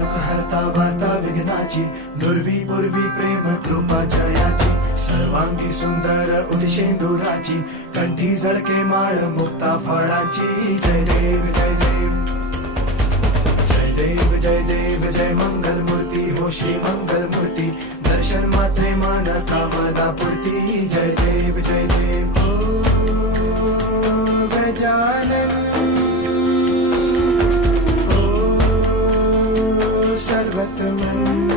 दुःख हरता वार्ता विघ्नाची, दुर्वी पूर्वी प्रेम कृपा जयाची, सर्वांगी सुंदर उदिशेंदुराची, कंठी झळके माळ मुक्ता फळाची. जय देव जय देव जय देव जय देव जय मंगल मूर्ती हो श्री मंगल मूर्ती, दर्शन मात्रे मन कामदा पूर्ती. जय देव जय देव ओ गजानन ओ सर्वतमन.